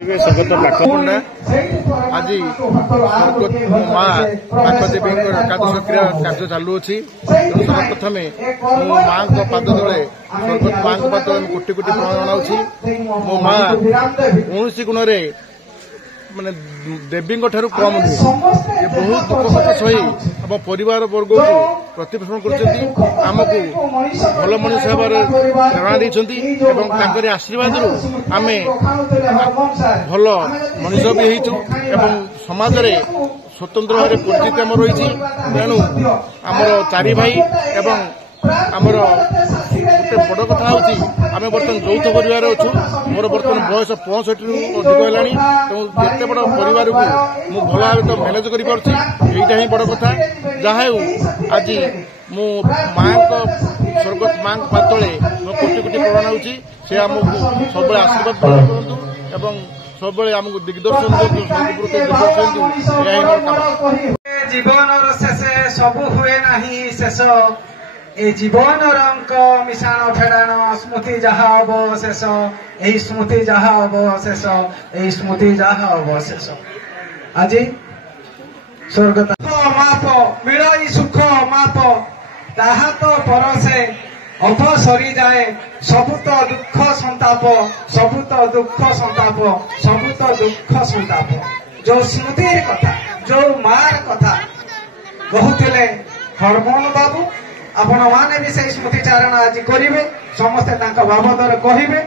ସ୍ୱର୍ଗତ ଲାଖପଣ୍ଡା ଆଜି ମା ପାଖଦେବୀଙ୍କର ଏକାଦଶ କ୍ରିୟା କାର୍ଯ୍ୟ ଚାଲୁଅଛି। ତେଣୁ ସର୍ବପ୍ରଥମେ ମୁଁ ମାଙ୍କ ପାଦ ତଳେ ସ୍ୱର୍ଗତ ମାଙ୍କ ପାଦ ତଳେ କୋଟି କୋଟି ପ୍ରଣାମ ଜଣାଉଛି। ମୋ ମା କୌଣସି ଗୁଣରେ ମାନେ ଦେବୀଙ୍କ ଠାରୁ କମ୍ ନୁହେଁ। ଏ ବହୁତ ଦୁଃଖ କଷ୍ଟ ସହି ଆମ ପରିବାର ବର୍ଗକୁ ପ୍ରତିପୋଷଣ କରୁଛନ୍ତି, ଆମକୁ ଭଲ ମଣିଷ ହେବାର ପ୍ରେରଣା ଦେଇଛନ୍ତି ଏବଂ ତାଙ୍କରି ଆଶୀର୍ବାଦରୁ ଆମେ ଭଲ ମଣିଷ ବି ହେଇଛୁ ଏବଂ ସମାଜରେ ସ୍ୱତନ୍ତ୍ର ଭାବରେ ପରିଚିତ ଆମର ରହିଛି। ତେଣୁ ଆମର ଚାରି ଭାଇ ଏବଂ ଆମର ଗୋଟେ ବଡ଼ କଥା ହେଉଛି ଆମେ ବର୍ତ୍ତମାନ ଯୌଥ ପରିବାର ଅଛୁ। ମୋର ବର୍ତ୍ତମାନ ବୟସ 65ରୁ ଅଧିକ ହେଲାଣି। ତେଣୁ ଏତେ ବଡ଼ ପରିବାରକୁ ମୁଁ ଭଲ ଭାବେ ତ ମ୍ୟାନେଜ କରିପାରୁଛି, ଏଇଟା ହିଁ ବଡ଼ କଥା। ଯାହା ହେଉ ଆଜି ମୁଁ ମାଙ୍କ ସ୍ୱର୍ଗତ ମାଙ୍କ ପାଦ ତଳେ ମୁଁ କୋଟି କୋଟି ପ୍ରଣାମ ହେଉଛି। ସେ ଆମକୁ ସବୁବେଳେ ଆଶୀର୍ବାଦ ପ୍ରଦାନ କରନ୍ତୁ ଏବଂ ସବୁବେଳେ ଆମକୁ ଦିଗ୍ଦର୍ଶନ ଦିଅନ୍ତୁ, ଦିଗ୍ଦର୍ଶନ୍ତୁ। ଏହା ହିଁ ମୋର କାମ। ଜୀବନର ଶେଷେ ସବୁ ହୁଏ ନାହିଁ ଶେଷ, ଏ ଜୀବନର ଅଙ୍କ ମିଶାଣ ଫେଡ଼ାଣ ସ୍ମୃତି ଯାହା ଅବଶେଷ, ଏହି ସ୍ମୃତି ଯାହା ଅବଶେଷ, ଏହି ସ୍ମୃତି ଯାହା ଅବଶେଷ। ଆଜି ସ୍ୱର୍ଗତ ମାପ ମିଳଇ ସୁଖ ମାପ, ତାହା ତ ପରସେ ଅଧ ସରିଯାଏ, ସବୁ ତ ଦୁଃଖ ସନ୍ତାପ, ସବୁ ତ ଦୁଃଖ ସନ୍ତାପ, ସବୁ ତ ଦୁଃଖ ସନ୍ତାପ। ଯୋଉ ସ୍ମୃତିର କଥା, ଯୋଉ ମାର କଥା କହୁଥିଲେ ହରମୋହନ ବାବୁ, ଆପଣ ମାନେ ବି ସେଇ ସ୍ମୃତି ଚାରଣ ଆଜି କରିବେ, ସମସ୍ତେ ତାଙ୍କ ବାବଦରେ କହିବେ।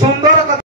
ସୁନ୍ଦର କଥା।